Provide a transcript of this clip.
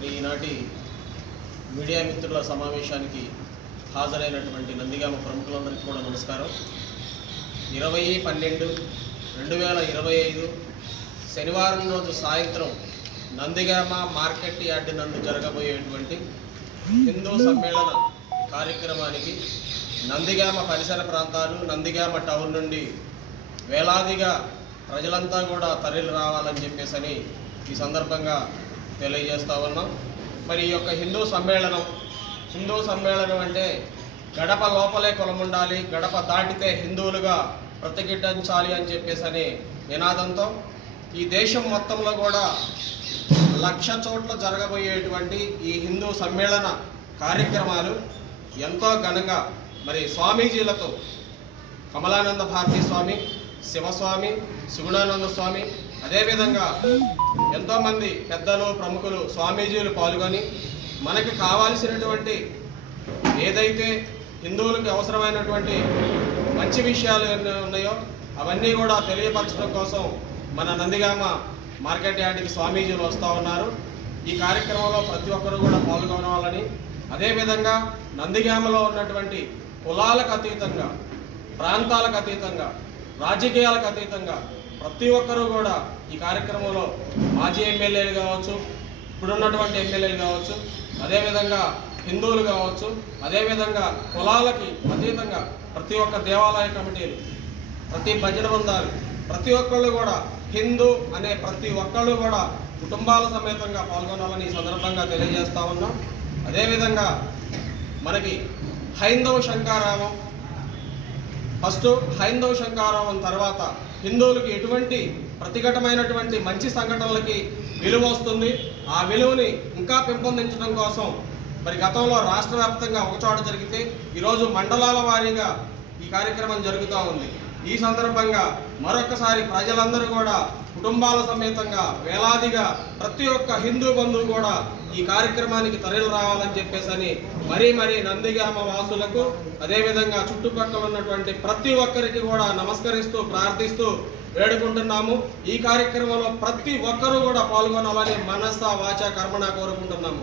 మరి ఈనాటి మీడియా మిత్రుల సమావేశానికి హాజరైనటువంటి నందిగామ ప్రముఖులందరికీ కూడా నమస్కారం. 20/12/2025 శనివారం రోజు సాయంత్రం నందిగామ మార్కెట్ యార్డ్ నందు జరగబోయేటువంటి హిందూ సమ్మేళన కార్యక్రమానికి నందిగామ పరిసర ప్రాంతాలు, నందిగామ టౌన్ నుండి వేలాదిగా ప్రజలంతా కూడా తరలి రావాలని చెప్పేసి ఈ సందర్భంగా తెలియజేస్తా ఉన్నాం. మరి ఈ యొక్క హిందూ సమ్మేళనం అంటే గడప లోపలే కులముండాలి, గడప దాటితే హిందువులుగా ప్రతిఘటించాలి అని చెప్పేసి నినాదంతో ఈ దేశం మొత్తంలో కూడా 1,00,000 చోట్ల జరగబోయేటువంటి ఈ హిందూ సమ్మేళన కార్యక్రమాలు ఎంతో ఘనంగా మరి స్వామీజీలతో కమలానంద భారతీ స్వామి, శివస్వామి, సుగుణానంద స్వామి, అదేవిధంగా ఎంతోమంది పెద్దలు, ప్రముఖులు, స్వామీజీలు పాల్గొని మనకి కావాల్సినటువంటి ఏదైతే హిందువులకు అవసరమైనటువంటి మంచి విషయాలు ఉన్నాయో అవన్నీ కూడా తెలియపరచడం కోసం మన నందిగామ మార్కెట్ యార్డ్కి స్వామీజీలు వస్తూ ఉన్నారు. ఈ కార్యక్రమంలో ప్రతి ఒక్కరూ కూడా పాల్గొనాలని, అదేవిధంగా నందిగామలో ఉన్నటువంటి కులాలకు అతీతంగా, ప్రాంతాలకు అతీతంగా, రాజకీయాలకు అతీతంగా ప్రతి ఒక్కరూ కూడా ఈ కార్యక్రమంలో మాజీ ఎమ్మెల్యేలు కావచ్చు, ఇప్పుడున్నటువంటి ఎమ్మెల్యేలు కావచ్చు, అదేవిధంగా హిందువులు కావచ్చు, అదేవిధంగా కులాలకి అతీతంగా ప్రతి ఒక్క దేవాలయ కమిటీలు, ప్రతి భజన బృందాలు, ప్రతి ఒక్కళ్ళు కూడా హిందూ అనే ప్రతి ఒక్కళ్ళు కూడా కుటుంబాల సమేతంగా పాల్గొనాలని ఈ సందర్భంగా తెలియజేస్తా ఉన్నాం. అదేవిధంగా మనకి హైందవ శంకారావం, ఫస్ట్ హైందవ శంకారావం తర్వాత హిందువులకి ఎటువంటి ప్రతిఘటమైనటువంటి మంచి సంఘటనలకి విలువ వస్తుంది. ఆ విలువని ఇంకా పెంపొందించడం కోసం మరి గతంలో రాష్ట్ర వ్యాప్తంగా ఒకచోట జరిగితే ఈరోజు మండలాల వారీగా ఈ కార్యక్రమం జరుగుతూ ఉంది. ఈ సందర్భంగా మరొకసారి ప్రజలందరూ కూడా కుటుంబాల సమేతంగా వేలాదిగా ప్రతి ఒక్క హిందూ బంధువు కూడా ఈ కార్యక్రమానికి తరలి రావాలని చెప్పేసి మరీ నందిగామ వాసులకు, అదేవిధంగా చుట్టుపక్కల ఉన్నటువంటి ప్రతి ఒక్కరికి కూడా నమస్కరిస్తూ ప్రార్థిస్తూ వేడుకుంటున్నాము. ఈ కార్యక్రమంలో ప్రతి ఒక్కరూ కూడా పాల్గొనాలని మనస వాచ కర్మణ కోరుకుంటున్నాము.